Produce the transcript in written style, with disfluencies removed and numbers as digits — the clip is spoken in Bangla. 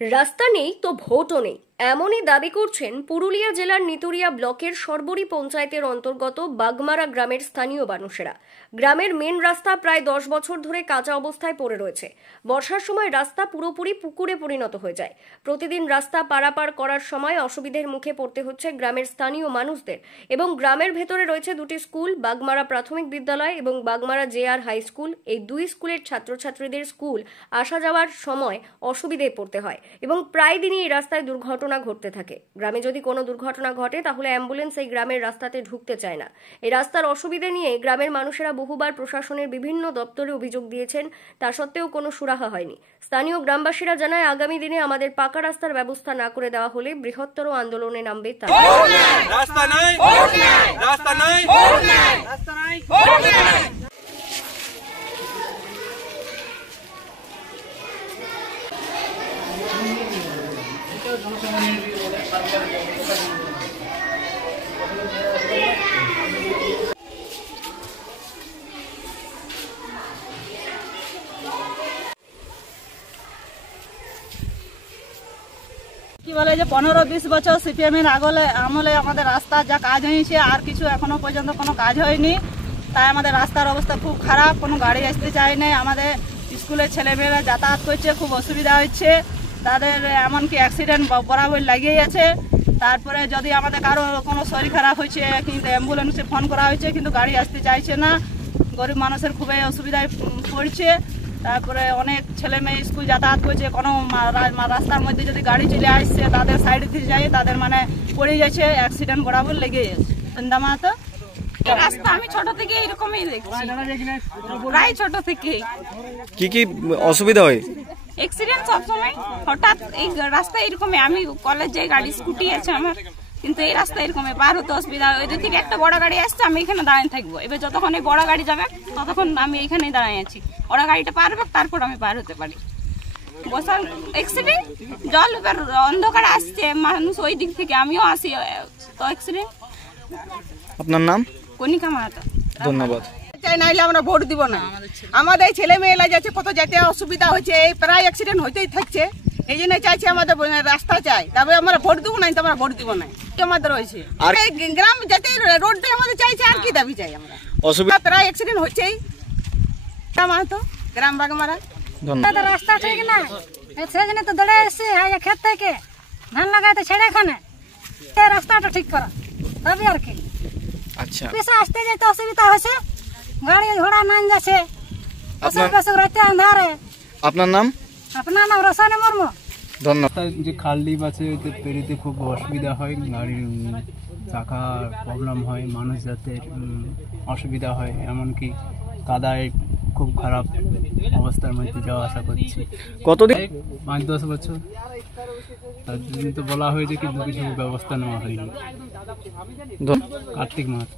রাস্তা নেই তো ভোটও নেই, এমনই দাবি করছেন পুরুলিয়া জেলার নিতুড়িয়া ব্লকের সরবরি পঞ্চায়েতের অন্তর্গত বাগমারা গ্রামের স্থানীয় মানুষেরা। গ্রামের মেন রাস্তা প্রায় 10 বছর ধরে কাঁচা অবস্থায় পড়ে রয়েছে। বর্ষার সময় রাস্তা পুরোপুরি পুকুরে পরিণত হয়ে যায়। প্রতিদিন রাস্তা পারাপার করার সময় অসুবিধার মুখে পড়তে হচ্ছে গ্রামের স্থানীয় মানুষদের। এবং গ্রামের ভেতরে রয়েছে দুটি স্কুল, বাগমারা প্রাথমিক বিদ্যালয় এবং বাগমারা জেআর হাই স্কুল। এই দুই স্কুলের ছাত্রছাত্রীদের স্কুল আসা যাওয়ার সময় অসুবিধায় পড়তে হয় এবং প্রায় দিনই এই রাস্তায় দুর্ঘটনা ঘটতে থাকে। গ্রামে যদি কোনো দুর্ঘটনা ঘটে তাহলে অ্যাম্বুলেন্স এই গ্রামের রাস্তাতে ঢুকতে চায় না। এই রাস্তার অসুবিধা নিয়ে গ্রামের মানুষেরা বহুবার প্রশাসনের বিভিন্ন দপ্তরে অভিযোগ দিয়েছেন, তা সত্ত্বেও কোনো সুরাহা হয়নি। স্থানীয় গ্রামবাসীরা জানায়, আগামী দিনে আমাদের পাকা রাস্তার ব্যবস্থা না করে দেওয়া হলে বৃহত্তর আন্দোলনে নামবে তারা। কি বলে যে 15-20 বছর সিপিএম এর আমলে আমাদের রাস্তা যা কাজ হয়েছে আর কিছু এখনো পর্যন্ত কোনো কাজ হয়নি। তাই আমাদের রাস্তার অবস্থা খুব খারাপ, কোনো গাড়ি আসতে চায় না। আমাদের স্কুলের ছেলেমেয়েরা যাতায়াত করছে, খুব অসুবিধা হচ্ছে। তাদের এমনকি অ্যাক্সিডেন্ট বরাবর লাগিয়ে আছে। তারপরে যদি আমাদের কারো কোনো শরীর খারাপ হয়েছে কিন্তু অ্যাম্বুলেন্সে ফোন করা হয়েছে কিন্তু গাড়ি আসতে চাইছে না। গরিব মানুষের খুবই অসুবিধায় পড়ছে। তারপরে অনেক ছেলে মেয়ে স্কুল যাতায়াত করছে, কোনো রাস্তার মধ্যে যদি গাড়ি চলে আসছে তাদের সাইড দিয়ে যায়, তাদের মানে পড়ে যাচ্ছে, অ্যাক্সিডেন্ট বরাবর লেগে যাচ্ছে। তো রাস্তা আমি ছোট থেকে এরকমই দেখছি, প্রায় ছোট থেকে। কি কি অসুবিধা হয়? অ্যাক্সিডেন্ট সবসময় হঠাৎ এই রাস্তা এরকমই। আমি কলেজ যাই, গাড়ি স্কুটি আছে আমার, কিন্তু এই রাস্তা এরকমই পার হতে অসুবিধা। ওই থেকে একটা বড় গাড়ি আসছে, আমি এখানে দাঁড়িয়ে থাকবো। এবার যতক্ষণ এই বড় গাড়ি যাবে ততক্ষণ আমি এখানেই দাঁড়িয়ে আছি। বড় গাড়িটা পার হবে, তারপর আমি পার হতে পারি। বসার অ্যাক্সিডেন্ট, জল এবার অন্ধকার আসছে, মানুষ ওই দিক থেকে, আমিও আসি, তো অ্যাক্সিডেন্ট। আপনার নাম? কনিকা মাহাতো। ধন্যবাদ। নাইলে আমরা ভোট দিব না। আমাদের ছেলে মেয়েরা যাচ্ছে, কত যেতে অসুবিধা হচ্ছে, প্রায় অ্যাক্সিডেন্ট হইতেই থাকছে। এই জন্য চাইছি আমাদের রাস্তা চাই, তবে আমরা ভোট দিব না, আমরা ভোট দিব না। আমাদের রয়েছে গ্রাম যেতে রোডটাই আমাদের চাইছে, আর কি দাবি চাই আমরা? অসুবিধা প্রায় অ্যাক্সিডেন্ট হচ্ছেই। মাহাতো, গ্রাম বাগমারা। রাস্তা ঠিক না, সেখানে তো দৌড়ে এসছি ক্ষেত থেকে ধান লাগাইতে ছেড়ে এখানে রাস্তাটা ঠিক করা, তবে আর কি। আচ্ছা, পেশা আসতে যেতে অসুবিধা হয়েছে, গাড়ি ঘোড়া নাম যাচ্ছে রাতে আন্ধারে। আপনার নাম? আপনার নাম রসায়ন মুর্মু। ধন্যবাদ। যে খালডি বাসে পেরিতে খুব অসুবিধা হয়, গাড়ির চাকার প্রবলেম হয়, মানুষ যাত্রীর অসুবিধা হয়, এমনকি কাদায় খুব খারাপ অবস্থার মধ্যে যাওয়া আসা করছি। কতদিন? 5-10 বছর। তার জন্য তো বলা হয়েছে কিন্তু কিছু ব্যবস্থা নেওয়া হয়নি। ধন্যবাদ। কার্তিক মাহাতো।